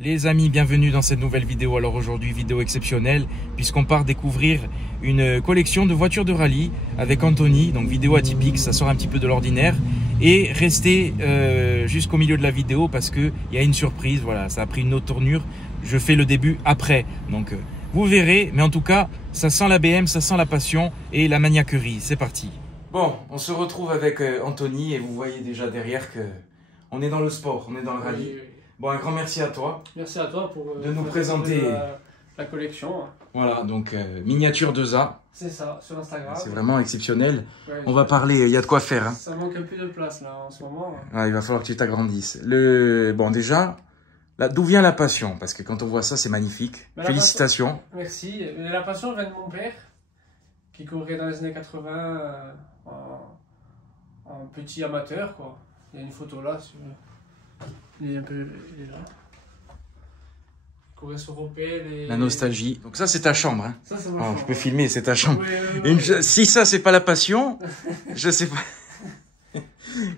Les amis, bienvenue dans cette nouvelle vidéo. Alors aujourd'hui, vidéo exceptionnelle puisqu'on part découvrir une collection de voitures de rallye avec Anthony. Donc vidéo atypique, ça sort un petit peu de l'ordinaire. Et restez jusqu'au milieu de la vidéo parce qu'il y a une surprise. Voilà, ça a pris une autre tournure. Je fais le début après. Donc vous verrez, mais en tout cas, ça sent la BM, ça sent la passion et la maniaquerie. C'est parti. Bon, on se retrouve avec Anthony et vous voyez déjà derrière que on est dans le sport, on est dans le rallye. Oui. Bon, un grand merci à toi. Merci à toi pour de nous présenter la collection. Voilà, donc miniature 2A. C'est ça, sur Instagram. C'est vraiment exceptionnel. Ouais, on va parler, il y a de quoi faire. Hein. Ça manque un peu de place là en ce moment. Ouais, il va falloir que tu t'agrandisses. Bon, déjà, d'où vient la passion? Parce que quand on voit ça, c'est magnifique. Félicitations. Merci. Mais la passion vient de mon père, qui courait dans les années 80 en petit amateur, quoi. Il y a une photo là. Il est là. Il courait sur Opel et... La nostalgie. Donc ça, c'est ta chambre. Hein. Ça, c'est ma chambre. Je peux filmer, c'est ta chambre. Oui. Si ça, c'est pas la passion, je sais pas.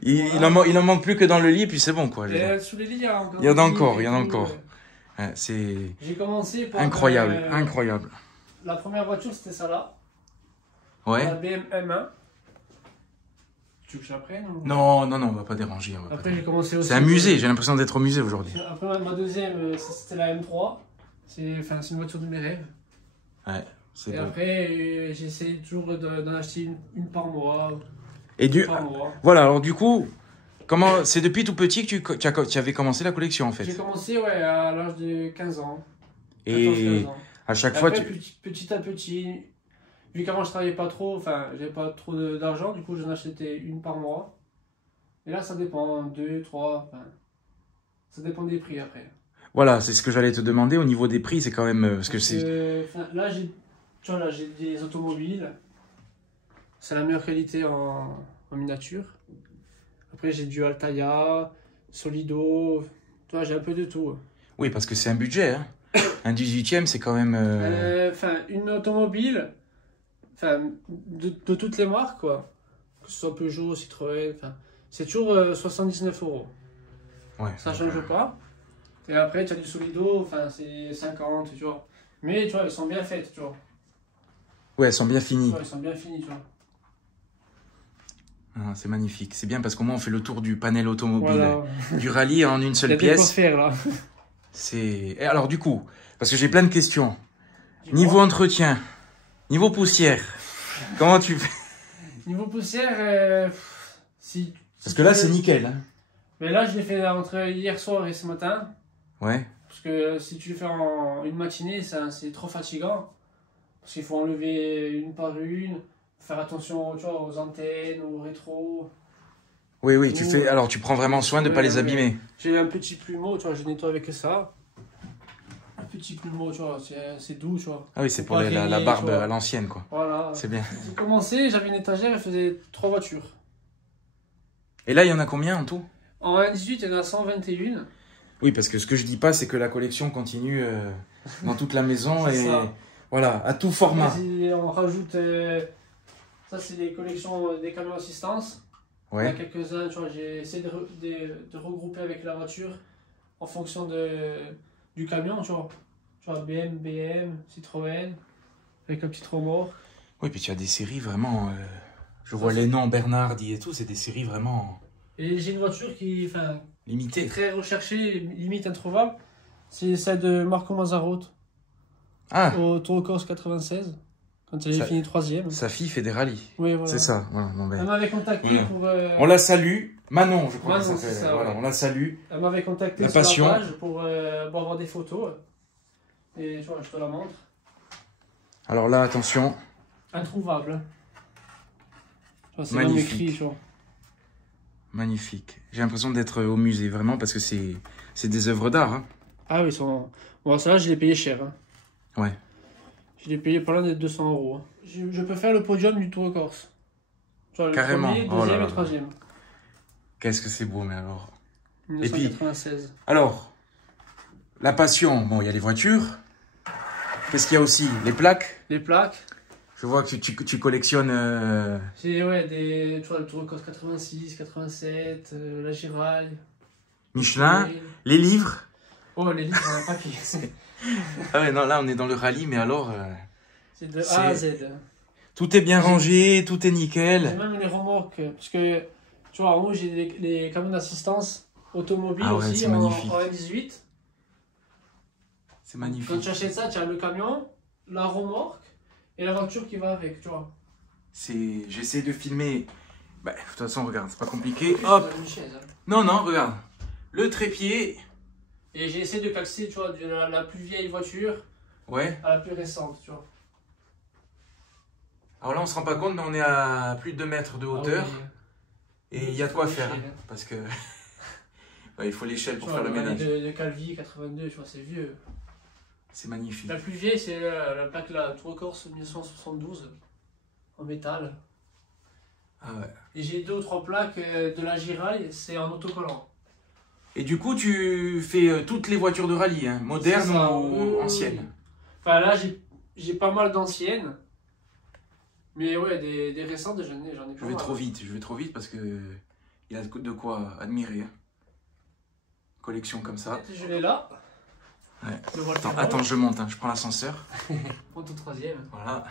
Il en manque plus que dans le lit, et puis c'est bon, quoi. Sous les lits, il y a encore. Il y en a encore. Ouais, c'est incroyable, incroyable. La première voiture, c'était ça là. Ouais. La BM M1. Tu veux que je la prenne ou... Non, on va pas déranger. Après, j'ai commencé aussi. C'est un musée, j'ai l'impression d'être au musée aujourd'hui. Après, ma deuxième, c'était la M3. C'est une voiture de mes rêves. Ouais, c'est beau. Et après, j'essaie toujours d'en acheter une par mois. Voilà, alors du coup, c'est depuis tout petit que tu avais commencé la collection en fait? J'ai commencé, ouais, à l'âge de 15 ans. Et 14, 15 ans. À chaque fois, petit à petit. Vu qu'avant je travaillais pas trop, j'avais pas trop d'argent, du coup j'en achetais une par mois. Et là ça dépend, 2, 3, ça dépend des prix après. Voilà, c'est ce que j'allais te demander, au niveau des prix, c'est quand même... Là j'ai des automobiles, c'est la meilleure qualité en miniature. Après j'ai du Altaïa, Solido, tu vois, j'ai un peu de tout. Oui, parce que c'est un budget, hein. Un 18e c'est quand même... Une automobile... de toutes les marques, quoi. Que ce soit Peugeot, Citroën, c'est toujours 79 €. Ouais. Ça change pas. Et après, tu as du Solido, c'est 50, tu vois. Mais tu vois, elles sont bien faites, tu vois. Ouais, elles sont bien finies. Ouais, elles sont bien finies, tu vois. Ah, c'est magnifique. C'est bien parce qu'au moins on fait le tour du panel automobile, voilà. Du rallye en une seule pièce. Il y a de quoi faire, là. Et alors du coup, parce que j'ai plein de questions. Niveau entretien, niveau poussière, comment tu fais? Niveau poussière, parce que là c'est nickel. Hein. Mais là je l'ai fait entre hier soir et ce matin. Ouais. Parce que si tu le fais en une matinée, c'est trop fatigant. Parce qu'il faut enlever une par une, faire attention, tu vois, aux antennes, aux rétros. Oui, alors tu prends vraiment soin de ne pas les abîmer. J'ai un petit plumeau, tu vois, je nettoie avec ça. Un petit plumeau, tu vois, c'est doux, tu vois. Ah oui, c'est pour la barbe à l'ancienne, quoi. Voilà. C'est bien. J'ai commencé, j'avais une étagère, elle faisait 3 voitures. Et là, il y en a combien en tout? En 1.18, il y en a 121. Oui, parce que ce que je dis pas, c'est que la collection continue dans toute la maison et ça. Voilà, à tout format. On rajoute, ça c'est des collections des camions assistance. Ouais. Il y a quelques-uns, tu vois, j'ai essayé de regrouper avec la voiture en fonction du camion, tu vois. Tu vois, BM, Citroën, avec un petit remorque. Oui, puis tu as des séries vraiment... je vois les noms, Bernardi et tout, c'est des séries vraiment... Et j'ai une voiture qui limitée. Qui est très recherchée, limite introuvable. C'est celle de Marco Mazzaroth. Ah. Au Toro Corse 96. Quand elle est finie 3e. Sa fille fait des rallyes. Oui, voilà. C'est ça. Voilà, elle m'avait contacté pour... On la salue. Manon, je crois Manon, que ça s'appelle. Voilà, ouais. On la salue. Elle m'avait contacté la sur passion. la page pour avoir des photos. Et tu vois, je te la montre. Alors là, attention. Introuvable. C'est magnifique. Écrit, tu vois. Magnifique. J'ai l'impression d'être au musée, vraiment, parce que c'est des œuvres d'art. Hein. Ah oui, bon, ça là, je l'ai payé cher. Hein. Ouais. Je l'ai payé pas loin des 200 €. Hein. Je peux faire le podium du Tour de Corse. Tu vois, carrément. Le premier, deuxième et troisième. Qu'est-ce que c'est beau, mais alors. 1996. Et puis, alors, la passion, bon, il y a les voitures. Qu'est-ce qu'il y a aussi? Les plaques. Les plaques. Je vois que tu collectionnes... C'est, tu vois, le Tour de Corse 86, 87, la Giraille. Michelin, les livres. Oh, les livres, on a pas qui. Ah ouais, non, là, on est dans le rallye, mais alors... C'est de A à Z. Tout est bien rangé, tout est J'ai nickel. même les remorques. Parce que, tu vois, en haut, j'ai les camions d'assistance automobile Ah ouais, aussi c'est en magnifique. M18. C'est magnifique. Quand tu achètes ça, tu as le camion, la remorque et la voiture qui va avec, tu vois. J'essaie de filmer. Bah, de toute façon, regarde, c'est pas compliqué. En plus, Hop. t'as une chaise, hein. Non, non, regarde. Le trépied. Et j'ai essayé de classer, tu vois, de la plus vieille voiture Ouais. à la plus récente, tu vois. Alors là, on se rend pas compte, mais on est à plus de 2 mètres de hauteur. Ah oui. Et il y a de quoi Il faut faire. l'échelle, hein. Parce que... ouais, il faut l'échelle pour Tu faire vois, le ménage. de Calvi 82, tu vois, c'est vieux. C'est magnifique. La plus vieille, c'est la plaque la Tour Corse 1972 en métal. Ah ouais. Et j'ai 2 ou 3 plaques de la Giraille, c'est en autocollant. Et du coup, tu fais toutes les voitures de rallye, hein, modernes C'est ça, ou anciennes? Enfin là, j'ai pas mal d'anciennes. Mais ouais, des récentes, j'en ai pas Je vais mal. trop vite, parce que il y a de quoi admirer. Hein. Collection comme ça. Je l'ai là. Ouais. Le Walter Attends, Roche. je monte, hein, je prends l'ascenseur. Monte au 3e. Voilà.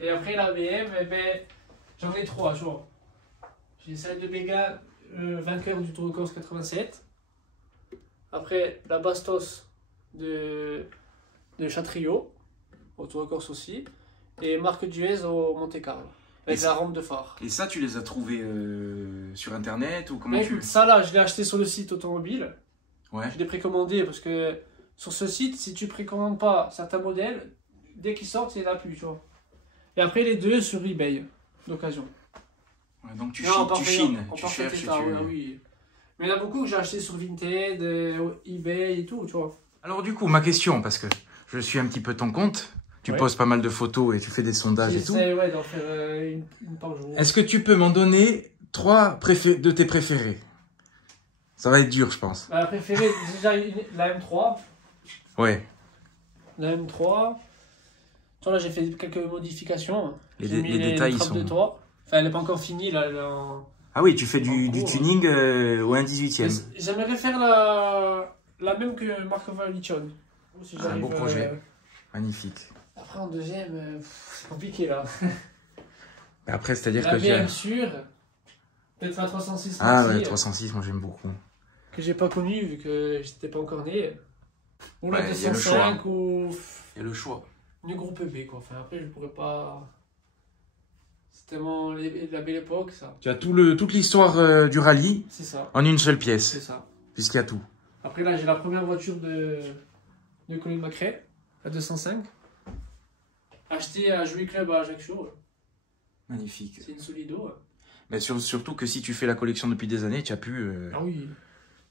Et après la BM, eh ben, j'en ai 3, tu vois. J'ai celle de Béga, vainqueur du Tour de Corse 87. Après la Bastos de Châtriot, au Tour de Corse aussi. Et Marc Duez au Monte Carlo, avec Et la rampe de phare. Et ça, tu les as trouvés sur internet ou comment Mais tu... écoute, ça là, je l'ai acheté sur le site automobile. Ouais. Je l'ai précommandé parce que sur ce site, si tu précommandes pas certains modèles, dès qu'ils sortent, il n'y en a plus, tu vois. Et après les deux sur eBay, d'occasion. Ouais, donc tu Non, en parfait- chines, en tu parfait cherches et état, tu... oui, oui. Mais il y en a beaucoup que j'ai acheté sur Vinted, eBay et tout, tu vois. Alors du coup, ma question, parce que je suis un petit peu ton compte, tu Ouais. postes pas mal de photos et tu fais des sondages et tout. J'essaie ouais, d'en faire une par jour. Est-ce que tu peux m'en donner 3 de tes préférés? Ça va être dur, je pense. La préférée, déjà la M3. Ouais. La M3. Tu vois, là, j'ai fait quelques modifications. Les J'ai mis détails, ils trappes sont... de toit. Enfin, elle n'est pas encore finie, là. Elle est en... Ah oui, tu fais En du cours. tuning au 1/18e. Mais j'aimerais faire la même que Marco Valichon. Si Un j'arrive, beau projet. Magnifique. Après, en deuxième, c'est compliqué, là. Mais après, c'est-à-dire La que... BM sûre. Peut-être la 306 Ah Maxi, ouais, 306, moi j'aime beaucoup. que j'ai pas connu vu que j'étais pas encore né. Ou la Ouais, il y a le choix. 205 ou Il y a le choix. le groupe B, quoi. Enfin, après, je pourrais pas. C'était tellement la belle époque, ça. Tu as toute l'histoire du rallye C'est ça. en une seule C'est pièce, ça. puisqu'il y a tout. Après, là, j'ai la première voiture de Colin McRae, la 205. Achetée à Jouy Club à Ajaccio. Magnifique. C'est une Solido. Mais surtout que si tu fais la collection depuis des années, tu as pu Ah oui.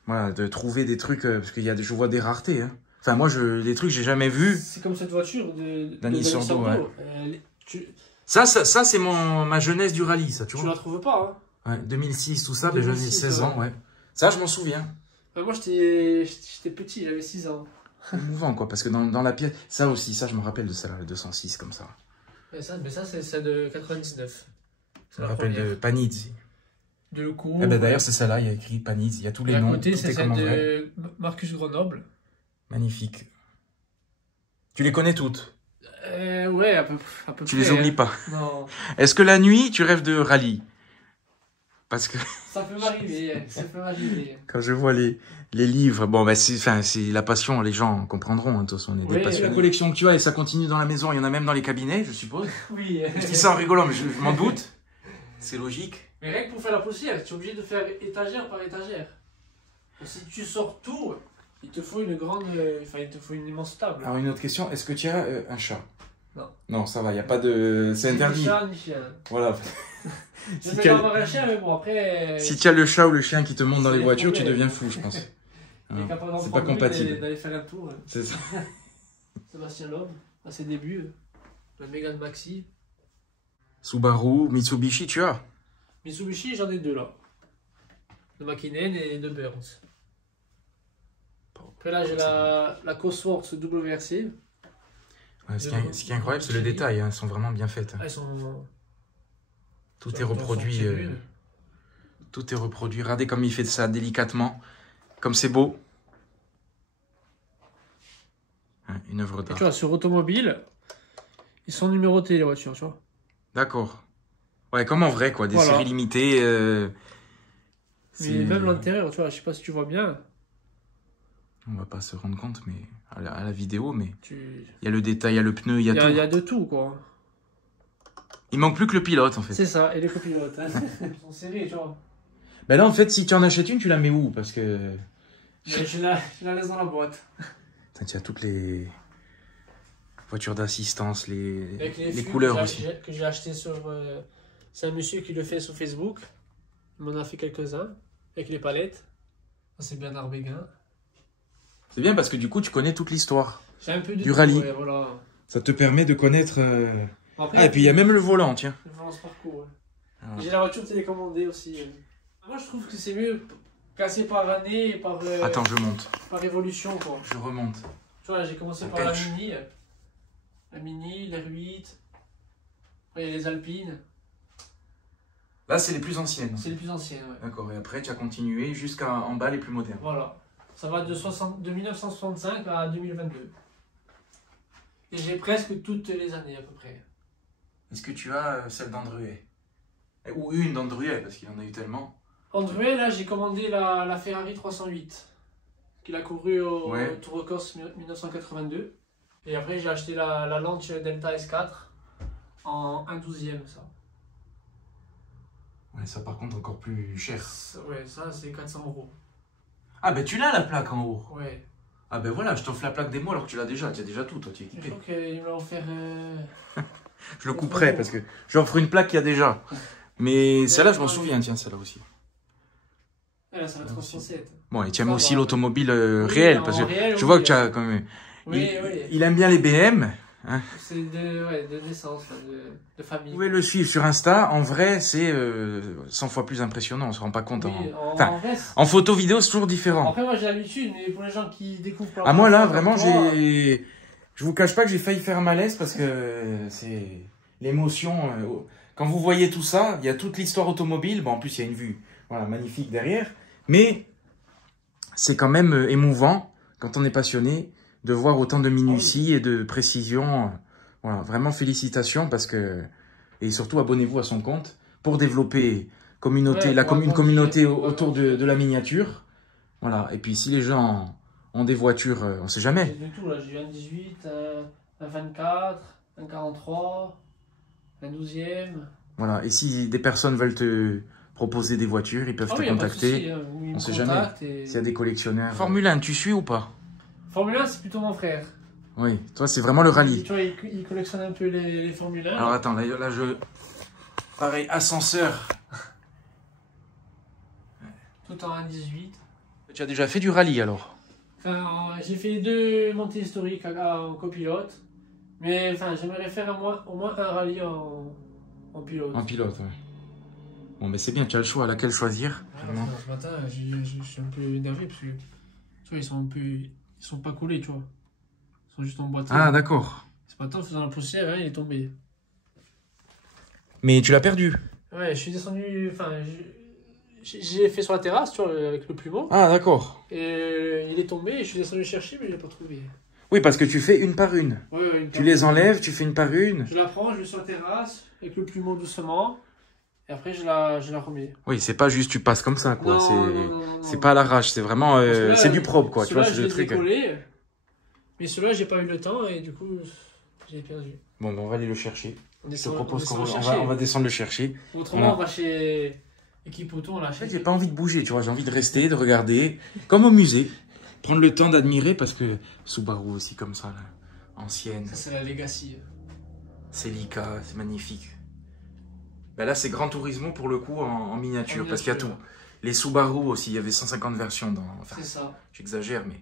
voilà, de trouver des trucs, parce qu'il y a je vois des raretés. Hein. Enfin, moi, des trucs que j'ai jamais vus. C'est comme cette voiture de Dani Sordo, ouais. Tu Ça c'est ma jeunesse du rallye, ça, tu la vois. trouves pas, hein. Ouais, 2006, tout ça, déjà j'ai 2006, 16 ans, ouais. Ça, je m'en souviens. Moi, j'étais petit, j'avais 6 ans. Émouvant, quoi, parce que dans la pièce, ça aussi, ça, je me rappelle de ça, le 206, comme ça. Mais ça c'est celle de 99. Je C'est me la rappelle première. de Panizzi. De le coup. Eh ben, d'ailleurs, c'est celle-là, il y a écrit Panizzi, il y a tous les Et à noms, côté, tout c'est est celle comme en vrai. de Marcus Grenoble. Magnifique. Tu les connais toutes? Ouais, à peu près. Tu les oublies pas. Non, Est-ce que la nuit, tu rêves de rallye? Parce que ça peut m'arriver, ça peut m'arriver. quand je vois les livres, bon, bah, c'est la passion, les gens comprendront, hein, de toute façon, on est des Oui, passionnés. oui. La collection que tu as, et ça continue dans la maison, il y en a même dans les cabinets, je suppose. Oui. Je dis ça en rigolant, mais je m'en doute. C'est logique. Mais rien que pour faire la poussière, tu es obligé de faire étagère par étagère. Et si tu sors tout, il te faut une grande. Enfin, il te faut une immense table. Alors, une autre question, est-ce que tu as un chat? Non. Non, ça va, il n'y a pas de... C'est interdit. Ni chat, ni chien. Voilà. Je Si vais tu as- avoir un chien, mais bon, après. Si tu as le chat ou le chien qui te monte dans C'est les les voitures, tu problèmes. deviens fou, je pense. il est capable d'en C'est pas prendre une et compatible. d'aller faire un tour. C'est ça. Sébastien Loeb, à ses débuts, la Mégane Maxi. Subaru, Mitsubishi, tu as? Mitsubishi, j'en ai 2 là. De Makinen et de Burns. Après là, j'ai la Cosworth WRC. Ouais, ce qui est incroyable, c'est le détail, hein, elles sont vraiment bien faites. Ah, elles sont. Tout est J'en reproduit. sorti une. Tout est reproduit. Regardez comme il fait ça délicatement. Comme c'est beau. une œuvre Et tu d'art. vois, sur Automobile, ils sont numérotés les voitures, tu vois. D'accord. Ouais, comme en vrai, quoi. Des Voilà. séries limitées. Mais même l'intérieur, tu vois, je sais pas si tu vois bien. On va pas se rendre compte, mais à la vidéo, mais Tu... il y a le détail, il y a le pneu, il y a tout. Il y a de tout, quoi. Il manque plus que le pilote, en fait. C'est ça, et les copilotes. Hein. Ils sont serrés, tu vois. Ben là, en fait, si tu en achètes une, tu la mets où? Parce que... Mais je la laisse dans la boîte. Tu as toutes les voitures d'assistance, Avec les fûts couleurs que aussi. que j'ai acheté sur... c'est un monsieur qui le fait sur Facebook. Il m'en a fait quelques-uns. Avec les palettes. Ça, c'est bien Arbeguin. C'est bien parce que du coup, tu connais toute l'histoire. J'ai un peu de Du tout, rallye. ouais, voilà. Ça te permet de connaître... Après, Ah, et puis il y a même le volant, tiens. le volant parcours, ouais. Ah. J'ai la voiture télécommandée aussi. Moi, je trouve que c'est mieux casser par année et par, Attends, je monte. par évolution, quoi. Je remonte. Tu vois, j'ai commencé On par la pêche. Mini. La Mini, l'R8. Après, il y a les Alpines. Là, c'est les plus anciennes. C'est les plus anciennes, ouais. D'accord, et après, tu as continué jusqu'à en bas les plus modernes. Voilà. Ça va de 1965 à 2022. Et j'ai presque toutes les années, à peu près. Est-ce que tu as celle d'Andruet? Ou une d'Andruet, parce qu'il en a eu tellement. André, là, j'ai commandé la Ferrari 308. Qu'il a couru au Ouais. Tour de Corse 1982. Et après, j'ai acheté la Lancia Delta S4 en 1/12e, ça. Ouais, ça par contre encore plus cher. Ouais, ça, c'est 400 €. Ah, ben tu l'as la plaque en haut. Ouais. Ah, ben voilà, je t'offre la plaque démo alors que tu l'as déjà. Tu as déjà tout, toi, tu es Je équipé. crois qu'il me l'a offert. Je le couperai parce que j'offre une plaque qu'il y a déjà. Mais celle-là, je m'en souviens, tiens, celle-là aussi. Ah, là, c'est la 307. Bon, et tu aimes Ça aussi va. l'automobile Oui, réelle, en parce que réel, je oui. vois que tu as quand même... Oui, il, oui. il aime bien les BM. C'est de naissance, de famille. Vous pouvez le suivre sur Insta. En vrai, c'est 100 fois plus impressionnant. On se rend pas compte. Oui, Enfin, en vrai, en photo vidéo, c'est toujours différent. après, moi j'ai l'habitude, mais pour les gens qui découvrent pas. Ah, moi là, comme vraiment, toi, je vous cache pas que j'ai failli faire un malaise parce que c'est l'émotion. Quand vous voyez tout ça, il y a toute l'histoire automobile. Bon, en plus, il y a une vue voilà, magnifique derrière. Mais c'est quand même émouvant, quand on est passionné, de voir autant de minutie et de précision. Voilà, vraiment félicitations parce que... Et surtout, abonnez-vous à son compte pour développer communauté, Ouais, pour une communauté agrandir, autour de la miniature. Voilà, et puis si les gens ont des voitures, on sait jamais. j'ai de tout là, j'ai eu un 18, un 24, un 43, un 12e. Voilà, et si des personnes veulent te proposer des voitures, ils peuvent Ah te oui, y a pas de contacter. souci, hein. Ils On me sait jamais. contactent et- S'il y a des collectionneurs. Formule 1, tu suis ou pas? Formule 1, c'est plutôt mon frère. Oui, toi c'est vraiment le rallye. Tu vois, il collectionne un peu les Formule 1. Alors attends, là je... Pareil, ascenseur. Tout en 1,18. Tu as déjà fait du rallye alors? Enfin, j'ai fait 2 montées historiques en copilote. Mais enfin, j'aimerais faire au moins un rallye en pilote. En pilote, ouais. Bon, mais c'est bien, tu as le choix, laquelle choisir. Ah, finalement. enfin, ce matin, je suis un peu énervé parce que tu vois, ils sont pas collés, tu vois. Ils sont juste emboîtés. Ah, d'accord. Ce matin, en faisant la poussière, hein, il est tombé. Mais tu l'as perdu. Ouais, je suis descendu. Enfin, j'ai fait sur la terrasse, tu vois, avec le plumeau. Ah, d'accord. Et il est tombé et je suis descendu le chercher, mais je l'ai pas trouvé. Oui, parce que tu fais une par une. Ouais, une Tu les enlèves, tu fais une par une. Je la prends, je vais sur la terrasse, avec le plumeau doucement. Et après, je la remets. Oui, c'est pas juste tu passes comme ça, quoi. Non, C'est pas à l'arrache, c'est vraiment... Parce que là, c'est du propre, quoi. Tu vois, ceux-là, c'est le je les ai truc. collés, mais ceux-là, j'ai pas eu le temps et du coup, j'ai perdu. Bon, ben, on va aller le chercher. On Je te descend, propose descend qu'on le va, chercher. on va descendre le chercher. Autrement, Voilà. on va chez Équipe Auto, on En fait, l'achète. j'ai pas envie de bouger, tu vois. J'ai envie de rester, de regarder. Comme au musée. Prendre le temps d'admirer parce que Subaru aussi, comme ça, là. Ancienne. Ça, c'est la Legacy. Celica, c'est magnifique. Ben là, c'est Gran Turismo pour le coup en miniature, parce qu'il y a tout. miniature. Les Subaru aussi, il y avait 150 versions dans. Enfin, C'est ça. j'exagère, mais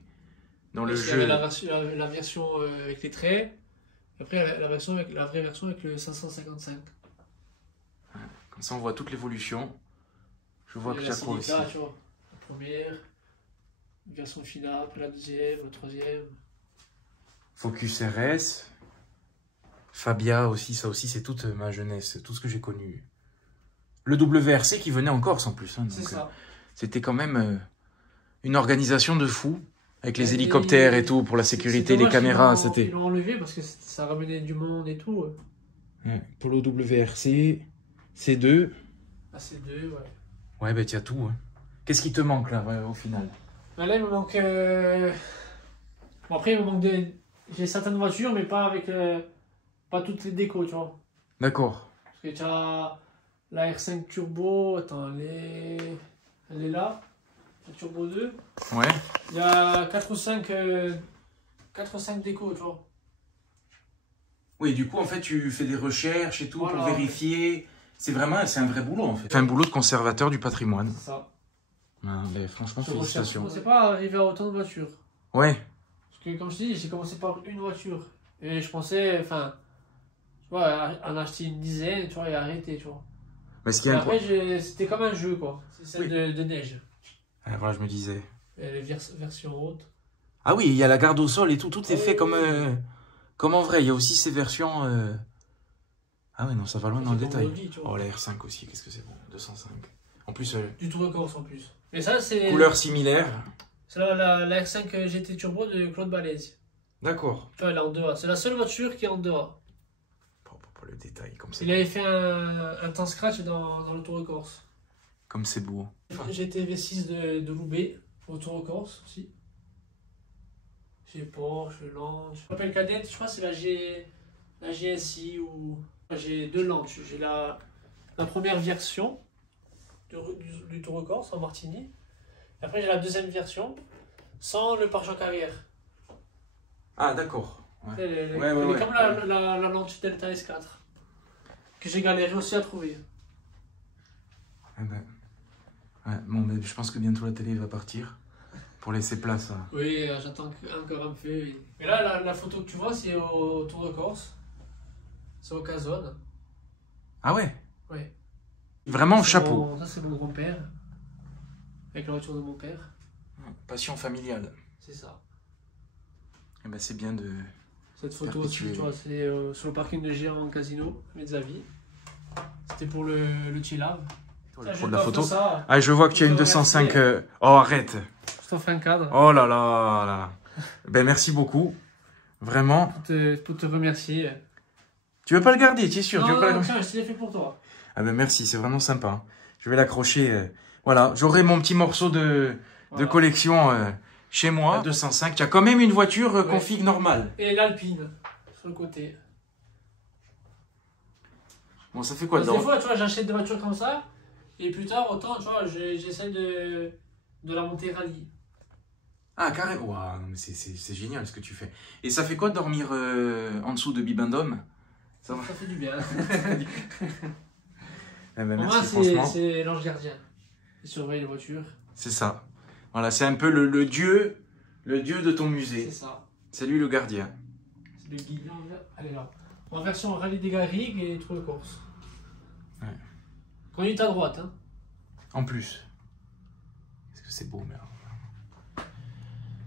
dans le Parce qu'il y jeu. avait la version avec les traits. Et après, la vraie version avec le 555. Comme ça, on voit toute l'évolution. Je vois Il que y a tu as quoi aussi. Celica, tu vois. La première, version finale, après la deuxième, la troisième. Focus RS. Fabia aussi, ça aussi, c'est toute ma jeunesse, c'est tout ce que j'ai connu. Le WRC qui venait en Corse en plus. Hein, C'est donc, ça. c'était quand même une organisation de fou. Avec les hélicoptères et tout, pour la sécurité, les caméras, c'était... Ils l'ont enlevé parce que ça ramenait du monde et tout. Ouais, Polo WRC, C2. Ah, C2, ouais. Ouais, bah tu as tout. Hein. Qu'est-ce qui te manque là, ouais, au final? Bah là, il me manque... Bon, après, il me manque des... J'ai certaines voitures, mais pas avec... Pas toutes les décos, tu vois. D'accord. Parce que tu as la R5 Turbo, attends, elle est là. La Turbo 2. Ouais. Il y a 4 ou 5 décos, tu vois. Oui, du coup, en fait, tu fais des recherches et tout voilà, pour vérifier. C'est un vrai boulot, en fait. C'est un boulot de conservateur du patrimoine. C'est ça. Ah, mais franchement, Je félicitations. ne pensais pas arriver à autant de voitures. Ouais. Parce que, comme je te dis, j'ai commencé par une voiture. Et je pensais, enfin, tu vois, en acheter une dizaine, tu vois, et arrêter, tu vois. Mais ce qui est après, c'était comme un jeu, quoi. C'est celle de neige. Ah, voilà, je me disais. Et les versions hautes. Ah oui, il y a la garde au sol et tout. Tout est fait comme en vrai. Il y a aussi ces versions... Ah ouais, non, ça va loin dans le détail. Oh, la R5 aussi, qu'est-ce que c'est bon. 205. En plus... Du Tour de Corse, en plus. Mais ça, c'est... Couleur similaire. C'est la R5 GT Turbo de Claude Balèze. D'accord. Tu vois, elle est en 2A. C'est la seule voiture qui est en 2A. Pour le détail, comme c'est Il avait fait un temps scratch dans le Tour de Corse. Comme c'est beau. GT V6 de Loubet, au Tour de Corse aussi. J'ai Porsche, Launch. Opel Kadett, je crois que c'est la GSI ou... J'ai deux Launch. J'ai la première version du Tour de Corse en Martini. Et après, j'ai la deuxième version sans le pare-choc arrière. Ah, d'accord. Ouais. Elle est comme la Launch Delta S4. Que j'ai galéré aussi à trouver. Eh ben, ouais, bon, mais je pense que bientôt la télé va partir pour laisser place à... Oui, j'attends encore un peu. Oui. Et là, la photo que tu vois, c'est au Tour de Corse. C'est au Cazone. Ah ouais? Ouais. Vraiment chapeau. Ça, c'est mon grand-père. Avec la voiture de mon père. Passion familiale. C'est ça. Eh ben, c'est bien de... Cette photo aussi, tu vois, c'est sur le parking de Géant Casino, Mezzavi. C'était pour le chill-out. Pour de la photo. Ah, je vois que tu as une 205. Oh, arrête. Je t'offre un cadre. Oh là là là. Ben, merci beaucoup. Vraiment. Pour te remercier. Tu veux pas le garder, tu es sûr? Non, tu veux pas non, tiens, je te l'ai fait pour toi. Ah ben, merci, c'est vraiment sympa. Je vais l'accrocher. Voilà, j'aurai mon petit morceau de collection chez moi. La 205. Tu as quand même une voiture config normale. Et l'Alpine, sur le côté. Bon, ça fait quoi dedans? Des fois, tu vois, j'achète des voitures comme ça. Et plus tard, autant, tu vois, j'essaie de la monter rallye. Ah, carrément. Wow, c'est génial ce que tu fais. Et ça fait quoi de dormir en dessous de Bibendum? Ça fait du bien. Eh ben, merci, moi, c'est l'ange gardien. Il surveille les voitures. C'est ça. Voilà, c'est un peu le dieu de ton musée. C'est ça. C'est lui le gardien. C'est le guide. Allez là. En version rallye des Garrigues et Tour de Corse. Ouais. Conduite à droite, hein. En plus. Est-ce que c'est beau, merde.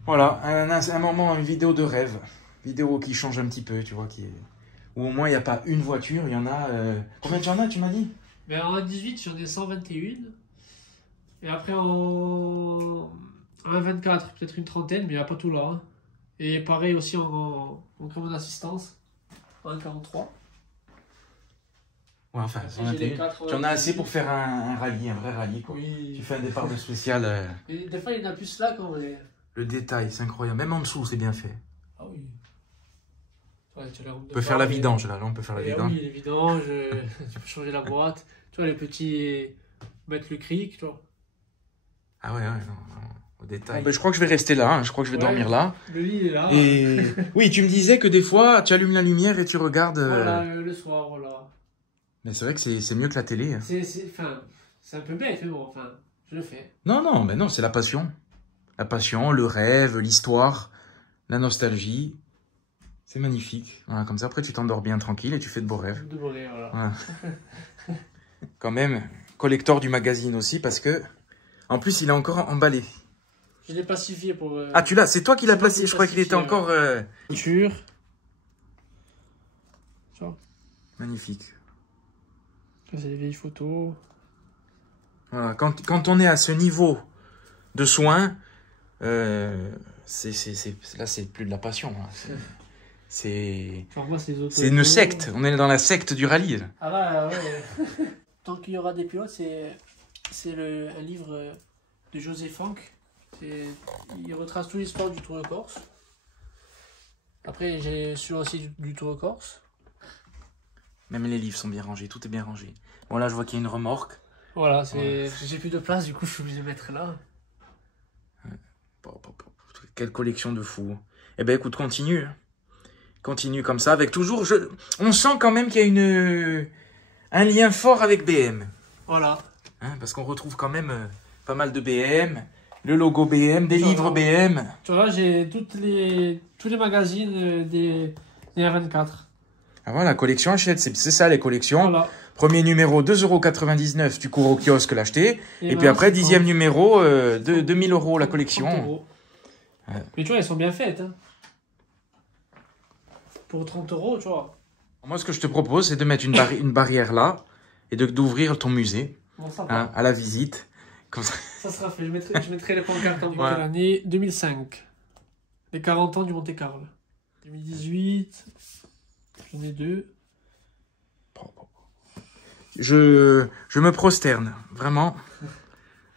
Voilà, un moment, une vidéo de rêve. Vidéo qui change un petit peu, tu vois, où au moins il n'y a pas une voiture, il y en a... Combien tu en as, tu m'as dit? Ben, en 18, j'en ai 121. Et après en 24, peut-être une trentaine, mais il n'y a pas tout là. Hein. Et pareil aussi en commande d'assistance, en 43. Ouais, enfin, 121. Tu en as assez pour faire un rallye, un vrai rallye, quoi. Oui. Tu fais un départ de spécial. Et des fois, il y en a plus là quand même. Le détail, c'est incroyable. Même en dessous, c'est bien fait. Ah oui. Ouais, on peut faire la vidange, là. On peut faire la vidange. Oui, les vidanges, tu peux changer la boîte. Tu vois, les petits... Mettre le cric, tu vois. Ah ouais, non, au détail. Ben, je crois que je vais rester là, hein. Je crois que je vais dormir là. Le lit, il est là. Et oui, tu me disais que des fois, tu allumes la lumière et tu regardes... Voilà, le soir, voilà. Mais c'est vrai que c'est mieux que la télé. Hein. C'est un peu bête, mais bon, enfin, je le fais. Non, mais non, c'est la passion. La passion, le rêve, l'histoire, la nostalgie. C'est magnifique. Voilà, comme ça, après, tu t'endors bien tranquille et tu fais de beaux rêves. De beaux rêves, voilà. Quand même, collector du magazine aussi, parce que... En plus, il est encore emballé. Je l'ai plastifié pour... Ah, tu l'as? C'est toi qui l'as placé? Je crois qu'il était encore... Voiture. Magnifique. C'est des vieilles photos. Voilà, quand on est à ce niveau de soins, Là, c'est plus de la passion. C'est Genre moi, c'est une secte. On est dans la secte du rallye. Là. Ah là, ouais. Tant qu'il y aura des pilotes, c'est un livre de José Franck. Il retrace toute l'histoire du Tour de Corse. Après, j'ai su aussi du Tour de Corse. Même les livres sont bien rangés, tout est bien rangé. Bon, là, je vois qu'il y a une remorque. Voilà, j'ai plus de place, du coup, je suis obligé de mettre là. Quelle collection de fous. Eh ben, écoute, continue. Continue comme ça, avec toujours... On sent quand même qu'il y a un lien fort avec BM. Voilà. Hein, parce qu'on retrouve quand même pas mal de BM, le logo BM, des livres BM. Tu vois, j'ai tous les magazines des R24. Ah voilà, la collection Hachette, c'est ça les collections. Voilà. Premier numéro, 2,99 €, tu cours au kiosque l'acheter. Et puis après, 10e numéro, 2000 € la collection. Ouais. Mais tu vois, elles sont bien faites. Hein. Pour 30 €, tu vois. Moi, ce que je te propose, c'est de mettre une barrière là et d'ouvrir ton musée à la visite. Comme ça. Ça sera fait. Je mettrai les pancartes en l'année 2005. Les 40 ans du Monte-Carlo. 2018. J'en ai 2. Je me prosterne, vraiment.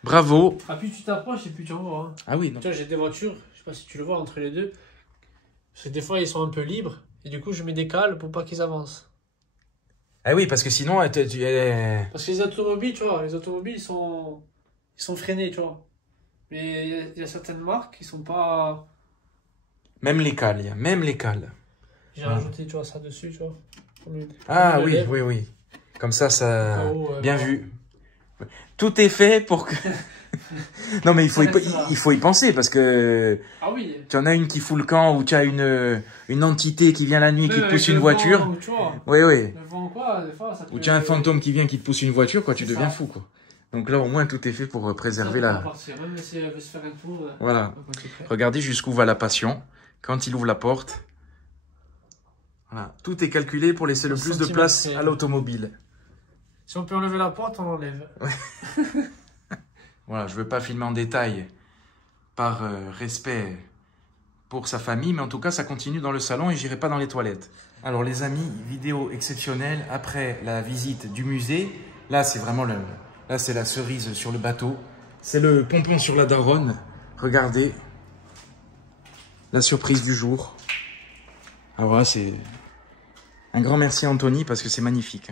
Bravo. Ah, plus tu t'approches et plus tu en vois. Hein. Ah oui. Non. Tu vois, j'ai des voitures, je sais pas si tu le vois entre les deux. Parce que des fois, ils sont un peu libres. Et du coup, je mets des cales pour pas qu'ils avancent. Ah oui, parce que sinon, Parce que les automobiles, tu vois, ils sont freinés, tu vois. Mais il y a certaines marques qui sont pas... Même les cales, J'ai rajouté, tu vois, ça dessus, tu vois. Ah oui, oui. Comme ça, bien vu. Tout est fait pour que... Non, mais il faut y penser, parce que... Ah oui. Tu en as une qui fout le camp, ou tu as une entité qui vient la nuit, qui te pousse une voiture. Vent, tu vois, oui. Le vent, quoi, des fois, ça ou tu as un fantôme qui vient, qui te pousse une voiture, quoi, tu deviens fou, quoi. Donc là, au moins, tout est fait pour préserver la... Même si elle veut se faire un tour... Voilà. Regardez jusqu'où va la passion. Quand il ouvre la porte... Voilà. Tout est calculé pour laisser le plus de place à l'automobile. Si on peut enlever la porte, on l'enlève. Ouais. Voilà, je ne veux pas filmer en détail par respect pour sa famille, mais en tout cas, ça continue dans le salon et j'irai pas dans les toilettes. Alors les amis, vidéo exceptionnelle après la visite du musée. Là, c'est vraiment là, c'est la cerise sur le bateau. C'est le pompon sur la daronne. Regardez la surprise du jour. Alors voilà, c'est un grand merci à Anthony parce que c'est magnifique.